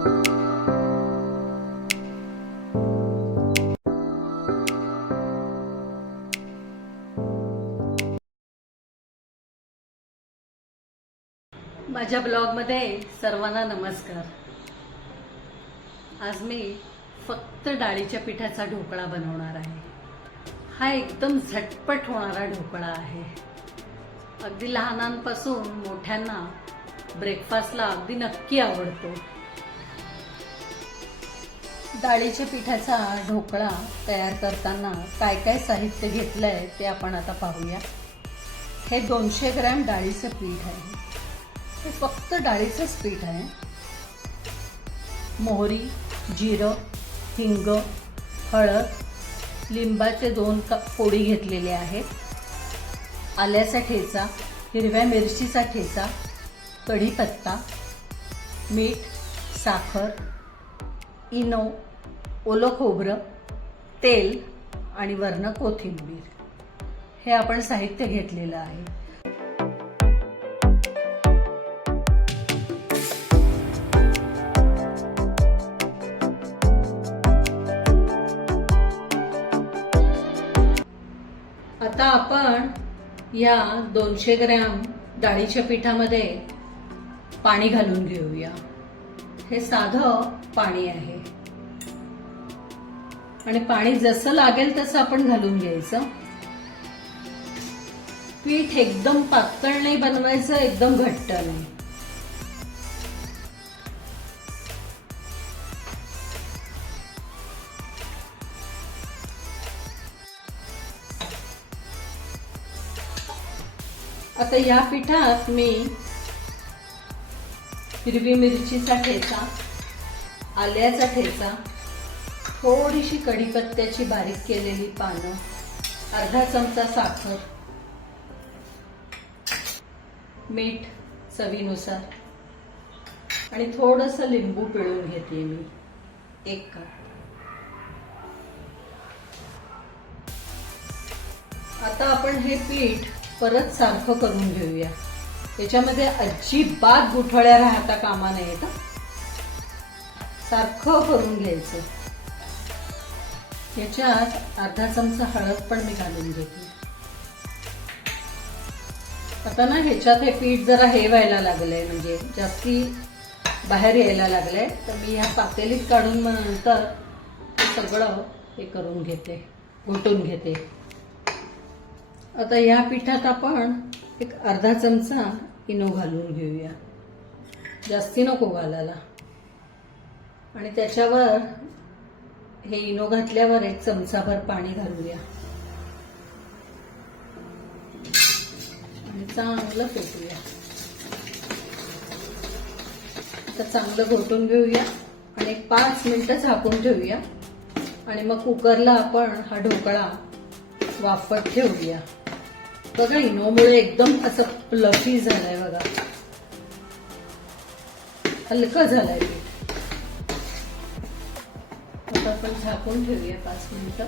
माझ्या ब्लॉगमध्ये सर्वांना नमस्कार. आज मी फक्त डाळीच्या पिठाचा ढोकळा बनवणार आहे. हा एकदम झटपट होणारा ढोकळा आहे. अगदी लहानांपासून मोठ्यांना ब्रेकफास्टला अगदी नक्की आवडतो. डाळीच्या पिठाचा ढोकळा तयार करताना काय काय साहित्य घेतलं आहे ते आपण आता पाहूया. हे दोनशे ग्रॅम डाळीचं पीठ आहे. हे फक्त डाळीचंच पीठ आहे. मोहरी जिरं हिंग हळद लिंबाचे दोन कप पोळी घेतलेले आहेत. आल्याचा ठेचा हिरव्या मिरचीचा ठेचा कढीपत्ता मीठ साखर इनो ओलं खोबरं तेल आणि वर्ण कोथिंबीर. हे आपण साहित्य घेतलेलं आहे. आता आपण या दोनशे ग्रॅम डाळीच्या पिठामध्ये पाणी घालून घेऊया. हे साधं पाणी आहे. आणि पाणी जसं लागेल तसं आपण घालून घ्यायचं. पीठ एकदम पातळ नाही बनवायचं एकदम घट्ट नाही. आता या पिठात मी हिरवी मिरचीचा ठेचा आल्याचा ठेचा थोडीशी कढीपत्त्याची बारीक केलेली पानं अर्धा चमचा साखर मीठ चवीनुसार आणि थोडस लिंबू पिळून घेते मी एक कप आता आपण हे पीठ परत सारखं करून घेऊया. त्याच्यामध्ये अजिबात गुठळ्या राहता कामा नयेत का सारखं करून घ्यायचं. याच्यात अर्धा चमचा हळद पण मी घालून घेते. आता ना ह्याच्यात हे पीठ जरा हे व्हायला लागलंय म्हणजे जास्ती बाहेर यायला लागलंय तर मी ह्या पातेलीत काढून मग नंतर सगळं हे करून घेते घोटून घेते. आता या पिठात आपण एक अर्धा चमचा इनो घालून घेऊया. जास्ती नको घालायला. आणि त्याच्यावर हे इनो घातल्यावर एक चमचाभर पाणी घालूया. आणि चांगलं फेटूया. आता चांगलं घोटून घेऊया आणि पाच मिनिटं झाकून ठेवूया. आणि मग कुकरला आपण हा ढोकळा वाफत ठेवूया. बघा इनोमुळे एकदम असं प्लफी झालंय बघा. हलकं झालंय आपण झाकून ठेवूया पाच मिनिटं.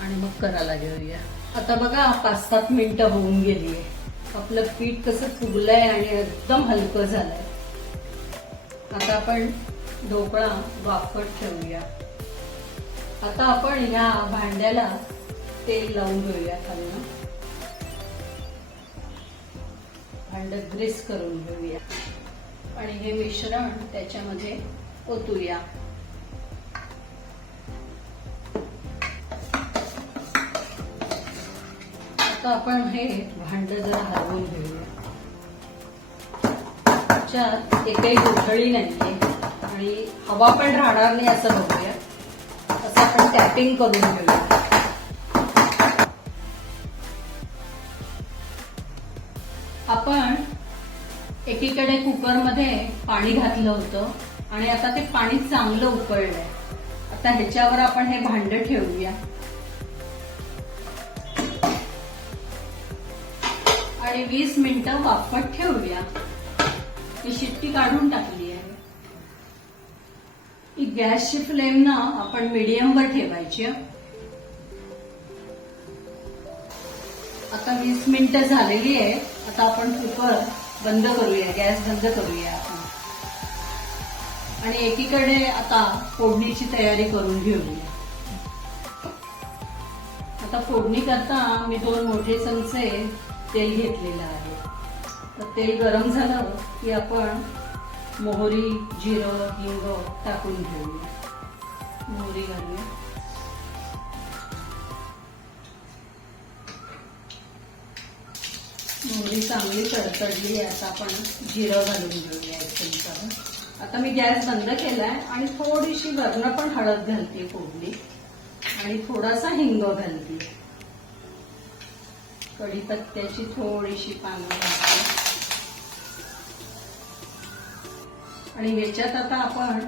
आणि मग करायला घेऊया. आता बघा पाच सात मिनिटं होऊन गेली आहे. आपलं पीठ कसं फुगलंय आणि एकदम हलकं झालंय. आता आपण ढोकळा वाफट ठेवूया. आता आपण ह्या भांड्याला तेल लावून घेऊया खालनं. भांड ग्रेस करून घेऊया. आणि हे मिश्रण त्याच्यामध्ये ओतूया. आता आपण हे भांड जरा हलवून घेऊया. त्याच्यात एकही गोठळी नाहीये आणि हवा पण राहणार नाही असं बघूया. असं आपण टॅपिंग करून घेऊया. आपण एकीकडे कुकरमध्ये पाणी घातलं होतं आणि आता ते पाणी चांगलं उकळलंय. आता ह्याच्यावर आपण हे भांड ठेवूया. आणि वीस मिनिटं वाफत ठेवूया. मी शिट्टी काढून टाकली आहे. ही गॅसची फ्लेम ना आपण मिडियमवर ठेवायची आता वीस मिनिटं झालेली आहे. आता आपण कुकर बंद करूया गॅस बंद करूया आपण. आणि एकीकडे आता फोडणीची तयारी करून घेऊया. आता फोडणी करता मी दोन मोठे चमचे तेल घेतलेलं आहे. तर तेल गरम झालं की आपण मोहरी जिरं हिंग टाकून घेऊया. मोहरी घालूया मोहरी चांगली तडतडली आहे. आता आपण जिरं घालून घेऊया एक चमचा आता मी गॅस बंद केलाय आणि थोडीशी वरण पण हळद घालते फोडली आणि थोडासा हिंग घालते. कढीपत्त्याची थोडीशी पानं घालते. आणि याच्यात आता आपण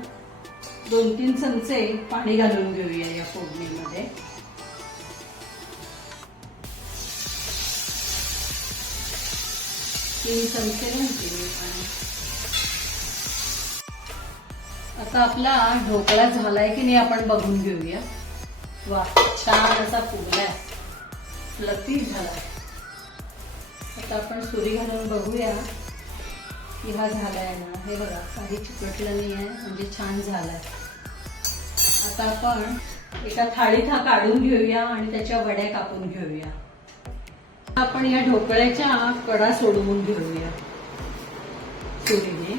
दोन तीन चमचे पाणी घालून घेऊया या फोडणीमध्ये. तीन चमचे घालते पाणी. आता आपला ढोकळा झालाय की नाही आपण बघून घेऊया. वा छान असा फुगलाय. लती झालाय. आता आपण सुरी घालून बघूया की हा झालाय ना. हे बघा काही चिकटलं नाही आहे म्हणजे छान झालाय. आता आपण एका थाळीत हा काढून घेऊया आणि त्याच्या वड्या कापून घेऊया. आपण या ढोकळ्याच्या कडा सोडवून घेऊया सुरीने.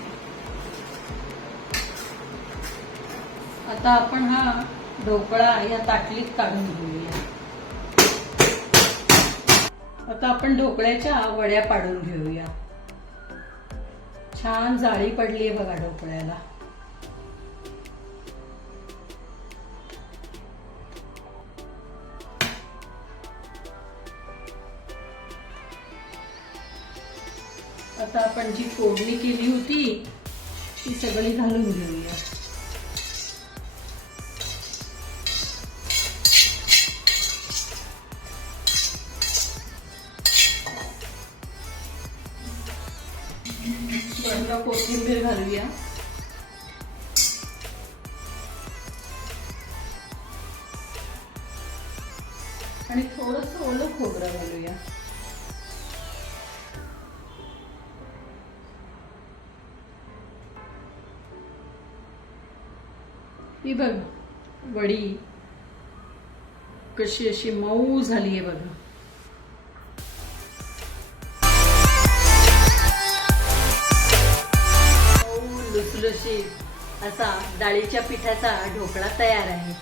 आता आपण हा ढोकळा या ताटलीत काढून घेऊया. आता आपण ढोकळ्याच्या वड्या पाडून घेऊया. छान जाळी पडली आहे बघा ढोकळ्याला. आता आपण जी फोडणी केली होती ती सगळी घालून घेऊया. कोथिंबीर घालूया. आणि थोडस ओलं खोबरं घालूया. ही बघ वडी. कशी अशी मऊ झाली आहे बघा. लुसलुशीत असा डाळीच्या पिठाचा ढोकळा तयार आहे.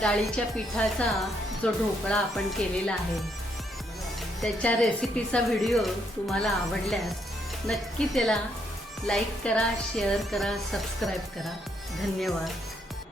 डाळीच्या पिठाचा जो ढोकळा आपण केलेला आहे त्याच्या रेसिपीचा व्हिडिओ तुम्हाला आवडल्यास नक्की त्याला लाईक करा शेअर करा सबस्क्राईब करा. धन्यवाद.